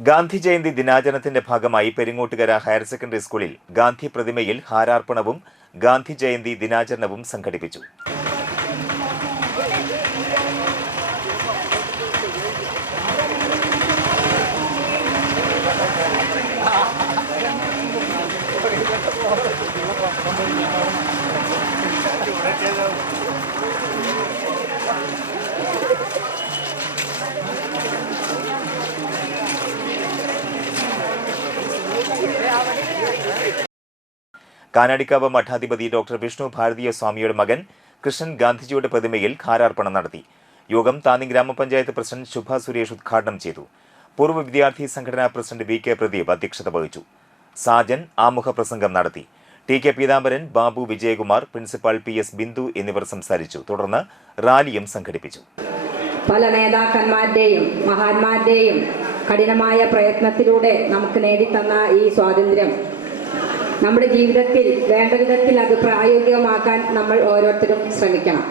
ഗാന്ധി ജയന്തി ദിനാചരണത്തിന്റെ ഭാഗമായി Peringottukara higher secondary സ്കൂളിൽ ഗാന്ധി പ്രതിമയിൽ ഹാരാർപ്പണവും ഗാന്ധി ജയന്തി ദിനാചരണവും സംഘടിപ്പിച്ചു. കാനാടിക്കാവ് മഠാധിപതി ഡോക്ടർ വിഷ്ണു ഭാരതീയ സ്വാമിയുടെ മകൻ കൃഷ്ണൻ ഗാന്ധിജിയുടെ പ്രതിമയിൽ ഖാരാർപ്പണം നടത്തി. യോഗം താന്നി ഗ്രാമപഞ്ചായത്ത് പ്രസിഡന്റ് ശുഭ സുരേഷ് ഉദ്ഘാടനം ചെയ്തു. പൂർവ വിദ്യാർത്ഥി സംഘടനാ പ്രസിഡന്റ് വി കെ പ്രദീപ് അധ്യക്ഷത വഹിച്ചു. സാജൻ ആമുഖ പ്രസംഗം നടത്തി. T K Peethambaran Babu Vijayakumar principal P S Bindu എന്നിവർ സംസാരിച്ചു. തുടർന്ന് റാലിയും സംഘടിപ്പിച്ചു. പല നേതാക്കന്മാരുടെയും മഹാന്മാരുടെയും കഠിനമായ പ്രയത്നത്തിലൂടെ നമുക്ക് നേടിത്തന്ന ഈ സ്വാതന്ത്ര്യം. നമ്മുടെ ജീവിതത്തിൽ വേണ്ട വിധത്തിൽ അത് പ്രായോഗികമാക്കാൻ നമ്മൾ ഓരോരുത്തരും ശ്രമിക്കണം.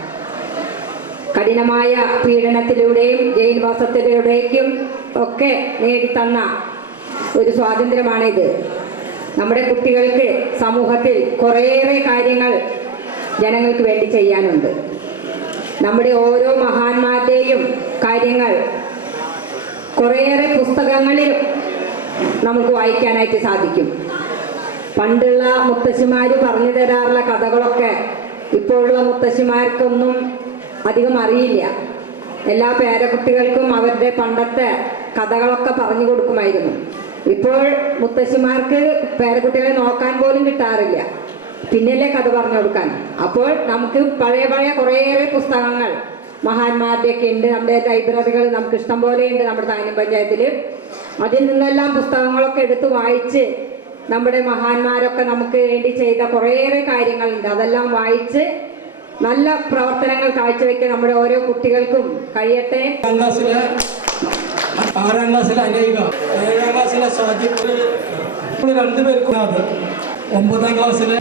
കഠിനമായ പീഡനത്തിലൂടെയും ജയിൽവാസത്തിലൂടെയും ഒക്കെ നേടിത്തന്ന ഒരു സ്വാതന്ത്ര്യമാണിത്. നമ്മുടെ കുട്ടികൾക്ക് സമൂഹത്തിൽ കുറേയേറെ കാര്യങ്ങൾ ജനങ്ങൾക്ക് വേണ്ടി ചെയ്യാനുണ്ട്. നമ്മുടെ ഓരോ മഹാന്മാരുടെയും കാര്യങ്ങൾ കുറേയേറെ പുസ്തകങ്ങളിൽ നമുക്ക് വായിക്കാനായിട്ട് സാധിക്കും. പണ്ടുള്ള മുത്തശ്ശിമാർ പറഞ്ഞു തരാറുള്ള കഥകളൊക്കെ ഇപ്പോഴുള്ള മുത്തശ്ശിമാർക്കൊന്നും അധികം അറിയില്ല. എല്ലാ പേരക്കുട്ടികൾക്കും അവരുടെ പണ്ടത്തെ കഥകളൊക്കെ പറഞ്ഞു കൊടുക്കുമായിരുന്നു. ഇപ്പോൾ മുത്തശ്ശിമാർക്ക് പേരക്കുട്ടികളെ നോക്കാൻ പോലും കിട്ടാറില്ല. പിന്നല്ലേ കഥ പറഞ്ഞു കൊടുക്കാൻ. അപ്പോൾ നമുക്ക് പഴയ പഴയ കുറേയേറെ പുസ്തകങ്ങൾ മഹാന്മാരുടെയൊക്കെ ഉണ്ട് നമ്മുടെ ലൈബ്രറികൾ നമുക്ക് ഇഷ്ടം ഉണ്ട് നമ്മുടെ താനം പഞ്ചായത്തിൽ അതിൽ നിന്നെല്ലാം പുസ്തകങ്ങളൊക്കെ എടുത്ത് വായിച്ച് നമ്മുടെ മഹാന്മാരൊക്കെ നമുക്ക് വേണ്ടി ചെയ്ത കുറേയേറെ കാര്യങ്ങളുണ്ട്. അതെല്ലാം വായിച്ച് നല്ല പ്രവർത്തനങ്ങൾ കാഴ്ചവെക്കാൻ നമ്മുടെ ഓരോ കുട്ടികൾക്കും കഴിയട്ടെ. ആറാം ക്ലാസ്സിലെ അനേക ഏഴാം ക്ലാസ്സിലെ സാജിദ് രണ്ടുപേർക്കും ഒമ്പതാം ക്ലാസ്സിലെ